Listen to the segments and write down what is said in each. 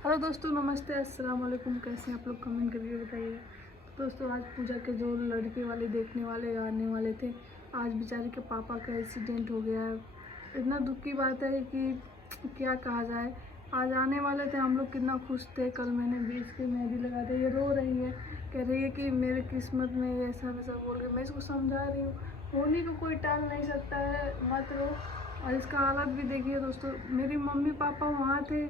Hello दोस्तों, नमस्ते, अस्सलाम वालेकुम। कैसे हैं आप लोग? कमेंट करके बताइए। तो दोस्तों, आज पूजा के जो लड़के वाले देखने वाले आने वाले थे, आज बेचारे के पापा का एक्सीडेंट हो गया है। इतना दुख की बात है कि क्या कहा जाए। आज आने वाले थे, हम लोग कितना खुश थे। कल मैंने बीच के मेहंदी लगा दी। ये रो रही है, कह रही है कि मेरे किस्मत में ऐसा वैसा बोल के। मैं इसको समझा रही हूँ, होली को कोई टाल नहीं सकता है, मत रो। और इसका हालत भी देखिए दोस्तों। मेरी मम्मी पापा वहाँ थे,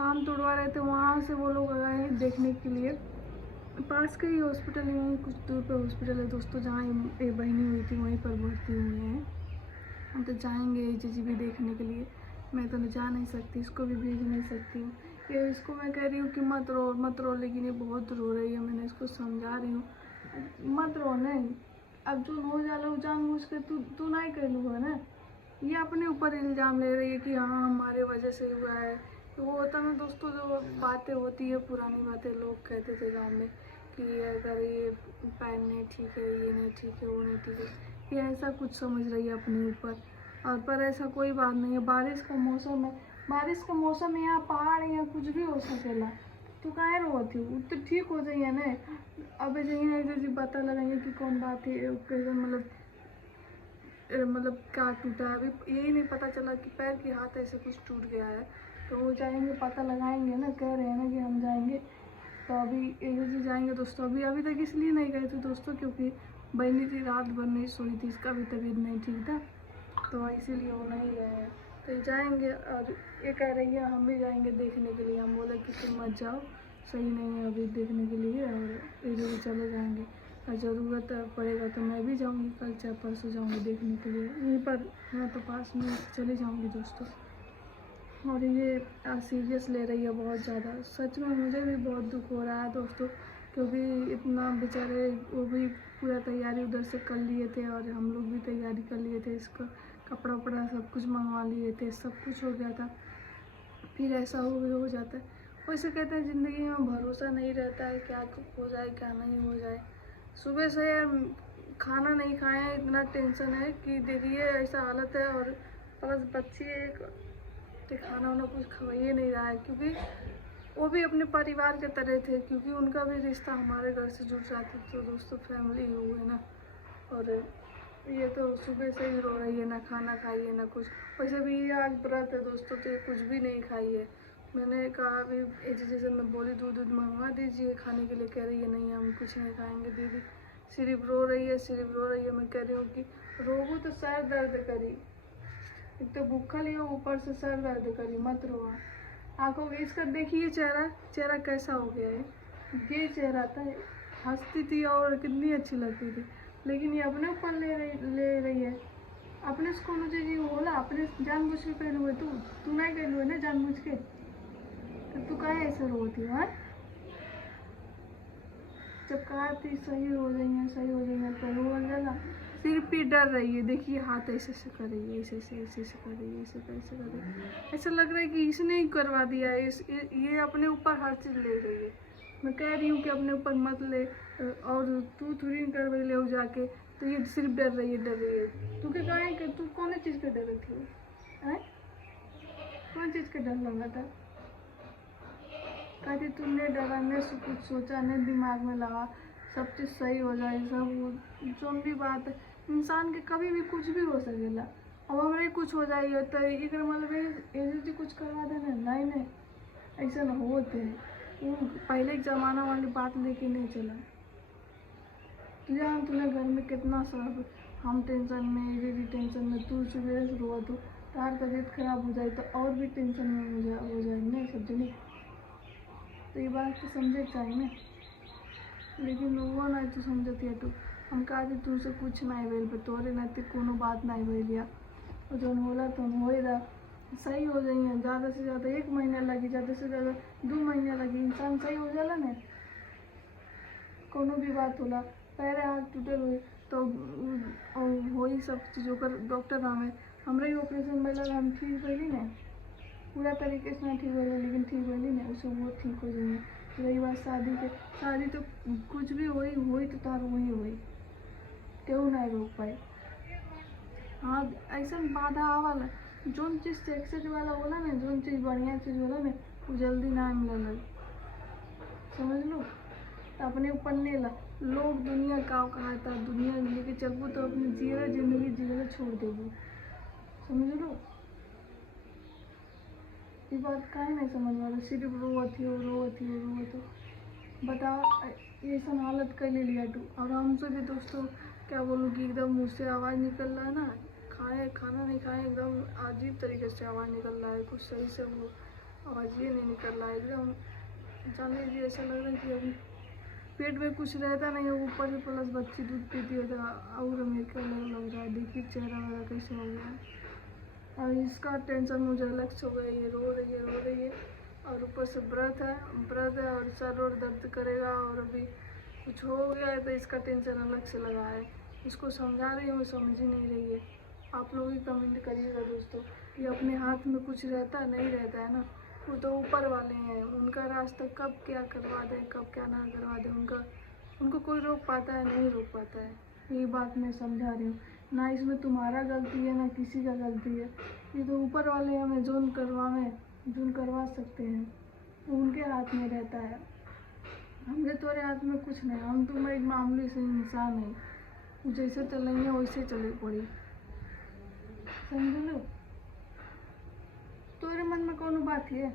आम तोड़वा रहे थे, वहाँ से वो लोग आए हैं देखने के लिए। पास के ही हॉस्पिटल है, वहीं कुछ दूर पे हॉस्पिटल है दोस्तों, जहाँ ये बहनी हुई थी वहीं पर भर्ती हुए हैं। हम तो जाएंगे जीजी भी देखने के लिए। मैं तो जा नहीं सकती, इसको भी भेज नहीं सकती हूँ। ये इसको मैं कह रही हूँ कि मत रो मत रो, लेकिन ये बहुत रो रही है। मैंने इसको समझा रही हूँ, मत रो नहीं। अब जो हो जा लो जान बूझ के तू नहीं कर लूँगा ना। ये अपने ऊपर इल्ज़ाम ले रही है कि हाँ हमारे वजह से हुआ है। तो वो होता ना दोस्तों, जो बातें होती है पुरानी बातें, लोग कहते थे गाँव में कि अगर ये पैर नहीं ठीक है, ये नहीं ठीक है, वो नहीं ठीक है, ये ऐसा कुछ समझ रही है अपने ऊपर। और पर ऐसा कोई बात नहीं है। बारिश का मौसम है, बारिश का मौसम है, यहाँ पहाड़ है, यहाँ कुछ भी हो सकेला। तो काहे रोती हूँ, तो ठीक हो जाइए ना। अब जाइए जो पता लगाइए कि कौन बात है, कैसे मतलब क्या टूटा है। अभी यही नहीं पता चला कि पैर की हाथ ऐसे कुछ टूट गया है। तो वो जाएंगे, पता लगाएंगे ना, कह रहे हैं ना कि हम जाएंगे। तो अभी यही से जाएंगे दोस्तों। अभी अभी तक इसलिए नहीं गए थे दोस्तों, क्योंकि बहनी थी, रात भर नहीं सोई थी, इसका भी तबीयत नहीं ठीक था, तो इसीलिए वो नहीं गए हैं। तो जाएंगे। और ये कह रही है हम भी जाएंगे देखने के लिए। हम बोले कि तुम मत जाओ, सही नहीं है अभी देखने के लिए, और इधर भी चले जाएंगे। और ज़रूरत पड़ेगा तो मैं भी जाऊंगी, कल चाहे परसों जाऊंगी देखने के लिए। यहीं पर मैं तो पास में चली जाऊंगी दोस्तों। और ये सीरियस ले रही है बहुत ज़्यादा। सच में मुझे भी बहुत दुख हो रहा है दोस्तों, क्योंकि इतना बेचारे वो भी पूरा तैयारी उधर से कर लिए थे, और हम लोग भी तैयारी कर लिए थे। इसका कपड़ा वपड़ा सब कुछ मंगवा लिए थे, सब कुछ हो गया था। फिर ऐसा हो जाता है। वैसे कहते हैं ज़िंदगी में भरोसा नहीं रहता है, क्या हो जाए क्या नहीं हो जाए। सुबह से खाना नहीं खाए हैं, इतना टेंशन है कि देखिए ऐसा हालत है। और प्लस बच्ची एक खाना वाना कुछ खवाइए नहीं रहा है, क्योंकि वो भी अपने परिवार के तरह थे, क्योंकि उनका भी रिश्ता हमारे घर से जुड़ जाता। तो दोस्तों फैमिली ही हुए ना। और ये तो सुबह से ही रो रही है, ना खाना खाई है ना कुछ। वैसे भी ये आज व्रत है दोस्तों, तो ये कुछ भी नहीं खाई है। मैंने कहा अभी जैसे मैं बोली दूध मंगवा दीजिए खाने के लिए, कह रही है नहीं हम कुछ नहीं खाएंगे दीदी। सिर्फ रो रही है, सिर्फ रो रही है। मैं कह रही हूँ कि रोबू तो सर दर्द करी, एक तो भूखल ही हो, ऊपर से सर दर्द करी, मत रो। आंखों में इसका देखिए चेहरा, चेहरा कैसा हो गया है। ये चेहरा था, हंसती थी और कितनी अच्छी लगती थी, लेकिन ये अपने ऊपर ले रही है। अपने से कोनो चीज बोला, अपने जानबूझ के कहलू हुए, तू नहीं कहलू है ना जानबूझ के, तो तू काहे ऐसे रोती है? जब कहा थी सही हो जाइए सही हो जाइए, तो रो जाला। सिर भी डर रही है, देखिए हाथ ऐसे से कर रही है, ऐसे ऐसे कर रही है, ऐसे कैसे कर रही है। ऐसा लग रहा है कि इसने ही करवा दिया है। ये अपने ऊपर हर चीज़ ले रही है। मैं कह रही हूँ कि अपने ऊपर मत ले, और तू थोड़ी कर रही ले जाके। तो ये सिर्फ डर रही है, डर रही है। तू क्या कहा कि तू कौन चीज़ का डर रही थी? कौन चीज़ का डर लगा था? कहती तुमने डरा, ने कुछ सोचा, ने दिमाग में लगा सब चीज़ सही हो जाए। सब जो भी बात है, इंसान के कभी भी कुछ भी हो सकेला। अब हमारे कुछ हो जाइए तो एक मतलब ऐसे कुछ करवा देना, नहीं नहीं ऐसा ना होते हैं। वो पहले के ज़माना वाली बात लेके नहीं चला। तुझे हम तुम्हें घर में कितना सब हम टेंशन में, ये भी टेंशन में, तू सवेरे से रोआ तो तार तबीयत खराब हो जाए तो और भी टेंशन में हो जाए नहीं सब जने। तो ये बात तो समझे चाहिए ना, लेकिन वो नहीं तो समझती है। तो हम कहा थी तुझसे कुछ नहीं भेल पे, तोरे नहीं कोनो बात नहीं भेलिया। और जो होला तो हो रहा, सही हो जाइए। ज़्यादा से ज़्यादा 1 महीना लगी, ज़्यादा से ज़्यादा 2 महीना लगी, इंसान सही हो जाला ना। कोनो भी बात होला, पैर हाथ टूटल हुए तो हो ही सब चीज़ों का डॉक्टर हमें हमरे ही ऑपरेशन में लगा, हम ठीक भैली ना। पूरा तरीके से नहीं ठीक हो रही, लेकिन ठीक भैली ना, उससे वो ठीक हो जाइए। रही बात शादी के, शादी तो कुछ भी हुई तो तार वही हुई, केहू नहीं रोक पाए। हाँ ऐसा बाधा आवाला, जोन चीज़ सक्सेस वाला होला ना, जोन चीज़ बढ़िया चीज़ होला ना, जल्दी ना मिला लग, समझ लो। अपने ऊपर नहीं ला, लोग दुनिया का कहा था, दुनिया लेके चलबो तो अपनी जीरा जिंदगी जीना छोड़ देबो, समझ लो। ये बात काहे नहीं समझ वाला, सिर्फ रोवत हो। बताओ ऐसा हालत कर ले लिया तू। और हमसे भी दोस्तों क्या बोलूँ कि एकदम मुँह से आवाज़ निकल रहा है ना, खाना नहीं खाए, एकदम अजीब तरीके से आवाज़ निकल रहा है, कुछ सही से वो आवाज़ ये नहीं निकल रहा है, एकदम जान लीजिए ऐसा लग रहा है कि अभी पेट में कुछ रहता नहीं है, ऊपर से प्लस बच्ची दूध पीती है तो और मेरे को लग रहा है, देखिए चेहरा मेरा कैसे हो गया है। और इसका टेंशन मुझे अलग से हो गया, ये रो रही है और ऊपर से व्रत है और सर और दर्द करेगा, और अभी कुछ हो गया है तो इसका टेंशन अलग से लगा है। इसको समझा रही हूँ, मैं समझ ही नहीं रही है। आप लोग ही कमेंट करिएगा दोस्तों कि अपने हाथ में कुछ रहता नहीं रहता है ना, वो तो ऊपर वाले हैं, उनका रास्ता कब क्या करवा दे कब क्या ना करवा दे, उनको कोई रोक पाता है, नहीं रोक पाता है। यही बात मैं समझा रही हूँ, ना इसमें तुम्हारा गलती है ना किसी का गलती है, ये तो ऊपर वाले हमें जोन करवा सकते हैं, तो उनके हाथ में रहता है। हमने तुम्हारे हाथ में कुछ नहीं, हम तुम एक मामूली से इंसान है, जैसे चलेंगे वैसे चले पड़ी, समझ लो। तुम्हारे मन में कौन बात है?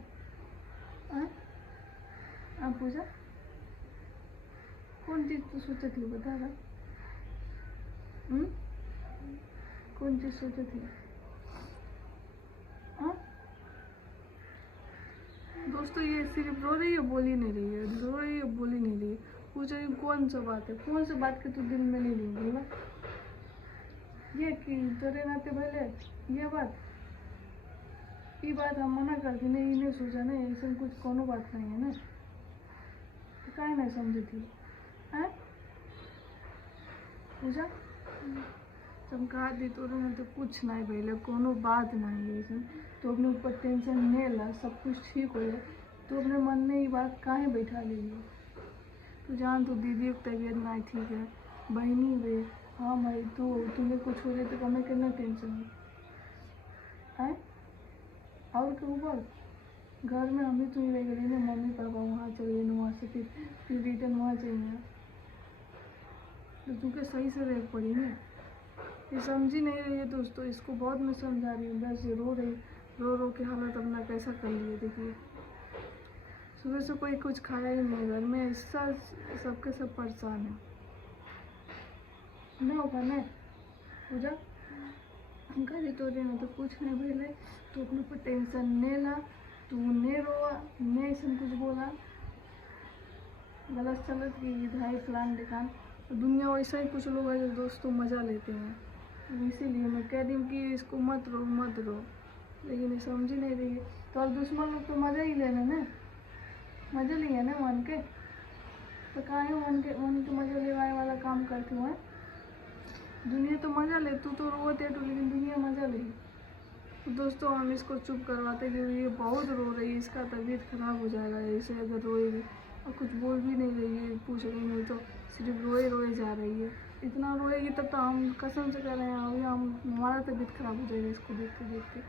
पूजा कौन चीज़ तो सोचे थी बता रहा, कौन चीज़ सोचे थी? दोस्तों ये सिर्फ रो रही है, बोली नहीं रही है, रो रही है बोली नहीं रही है। पूछ रही कौन सा बात है, कौन सा बात के तू दिल में नहीं ली बोला, ये कि तेरे नाते भले ये बात हम मना कर दी नहीं, इन्हें सोचा नहीं, ऐसा कुछ कोनो बात नहीं है ना, तो काहे नहीं समझी थी है पूजा। चमका दी तो ना, तो कुछ नहीं भैया, कोनो बात नहीं है ऐसा, तो अपने ऊपर टेंशन नहीं ला, सब कुछ ठीक हो जाए, तो अपने मन में ये बात काहे बैठा ले ली। तो जान तो दीदी की तबीयत नहीं ठीक है, बहनी वे, हाँ भाई तो तुम्हें कुछ हो जाए तो हमें कितना टेंशन है। और के ऊपर घर में हम ही तुम रह गई ना, मम्मी पापा वहाँ चले गए, वहाँ से फिर रिटर्न वहाँ चाहिए, तो तुमके सही से रह पड़ी ना, ये समझी नहीं रही है दोस्तों। इसको बहुत मैं समझा रही हूँ, बस ये रो के हालत अपना कैसा कर लिए। देखिए सुबह से कोई कुछ खाया ही नहीं घर में, ऐसा सबके सब परेशान है ना होगा ना पूजा। अंकल तो देना तो कुछ नहीं भले, तो अपने ऊपर टेंशन नहीं ला, तू नहीं रोआ नहीं सब कुछ बोला गलत सलत की ढाई फलान दिखान, तो दुनिया वैसा ही कुछ लोग है जो दोस्तों मज़ा लेते हैं, इसीलिए मैं कह रही हूँ कि इसको मत रो, लेकिन ये समझ ही नहीं रही है। तो अब दुश्मन लोग तो मज़ा ही लेना ना, मज़ा लिया ना मन के, तो काहे मन के मज़ा लेवाए वाला काम करती हूँ। दुनिया तो मज़ा ले, तू तो रोते तो, लेकिन दुनिया मज़ा ले। तो दोस्तों हम इसको चुप करवाते क्योंकि ये बहुत रो रही है, इसका तबीयत खराब हो जाएगा ऐसे अगर रोएगी, और कुछ बोल भी नहीं रही है, पूछ रही नहीं तो सिर्फ रोए जा रही है। इतना रोएगी तब तो हम कसम से कह रहे हैं अभी हमारा तबीयत खराब हो जाएगा इसको देखते देखते।